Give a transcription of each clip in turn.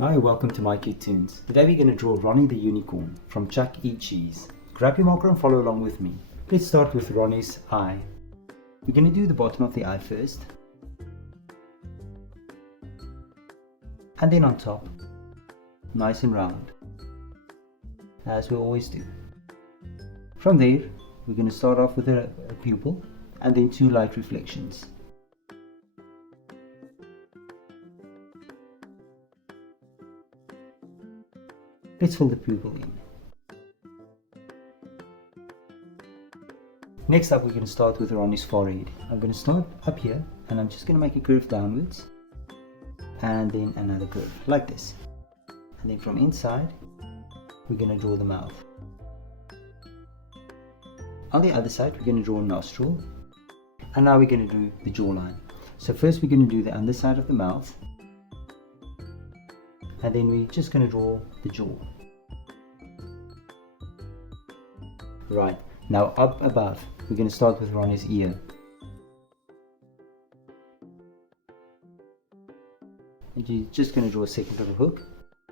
Hi, welcome to mycutetoons. Today we're going to draw Ronnie the unicorn from Chuck E. Cheese. Grab your marker and follow along with me. Let's start with Ronnie's eye. We're going to do the bottom of the eye first. And then on top, nice and round, as we always do. From there, we're going to start off with a pupil and then two light reflections. Let's fill the pupil in. Next up, we're going to start with Ronnie's forehead. I'm going to start up here and I'm just going to make a curve downwards and then another curve like this. And then from inside, we're going to draw the mouth. On the other side, we're going to draw a nostril. And now we're going to do the jawline. So first we're going to do the underside of the mouth. And then we're just going to draw the jaw. Right, now up above, we're going to start with Ronnie's ear. And you're just going to draw a second little hook.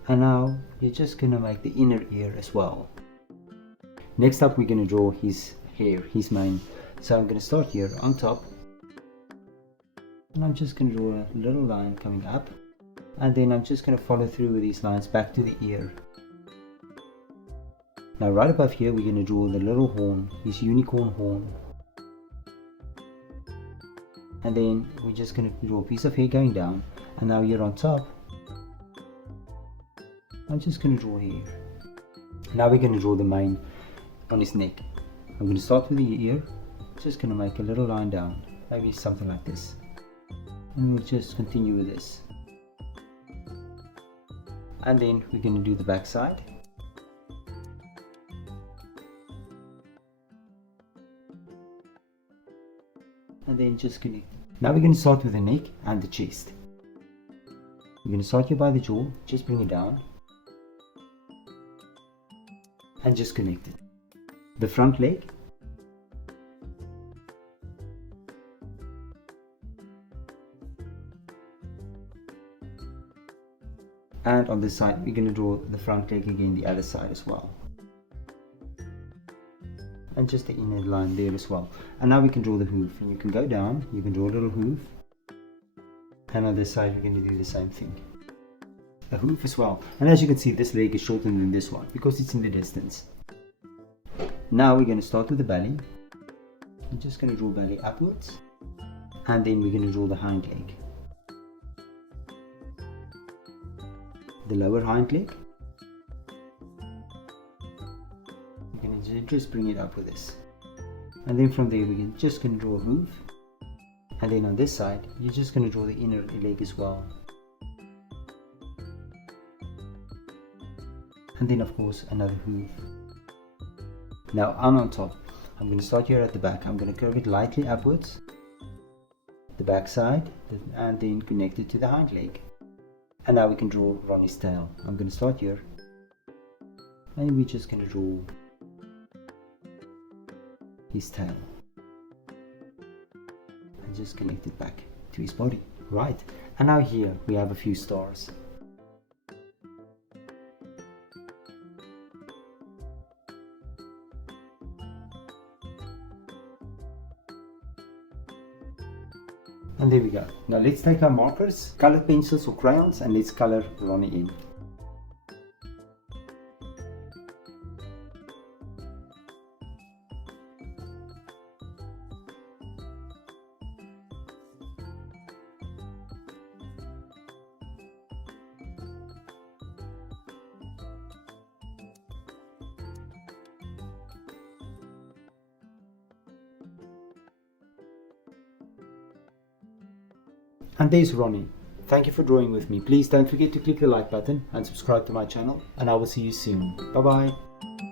And now you're just going to make the inner ear as well. Next up, we're going to draw his hair, his mane. So I'm going to start here on top. And I'm just going to draw a little line coming up. And then I'm just going to follow through with these lines back to the ear. Now right above here we're going to draw the little horn, his unicorn horn. And then we're just going to draw a piece of hair going down. And now here on top, I'm just going to draw hair. Now we're going to draw the mane on his neck. I'm going to start with the ear, just going to make a little line down, maybe something like this. And we'll just continue with this. And then we're going to do the back side. And then just connect. Now we're going to start with the neck and the chest. We're going to start here by the jaw, just bring it down. And just connect it. The front leg. And on this side, we're going to draw the front leg again, the other side as well. And just the inner line there as well. And now we can draw the hoof. And you can go down, you can draw a little hoof. And on this side, we're going to do the same thing. A hoof as well. And as you can see, this leg is shorter than this one because it's in the distance. Now we're going to start with the belly. I'm just going to draw belly upwards. And then we're going to draw the hind leg. The lower hind leg. We're going to just bring it up with this. And then from there we're just going to draw a hoof. And then on this side you're just going to draw the inner leg as well. And then of course another hoof. Now I'm on top. I'm going to start here at the back. I'm going to curve it lightly upwards. The back side and then connect it to the hind leg. And now we can draw Ronnie's tail. I'm going to start here. And we're just going to draw his tail. And just connect it back to his body. Right. And now here we have a few stars. And there we go. Now let's take our markers, colored pencils or crayons, and let's color Ronnie in. And there's Ronnie. Thank you for drawing with me. Please don't forget to click the like button and subscribe to my channel, and I will see you soon. Bye bye.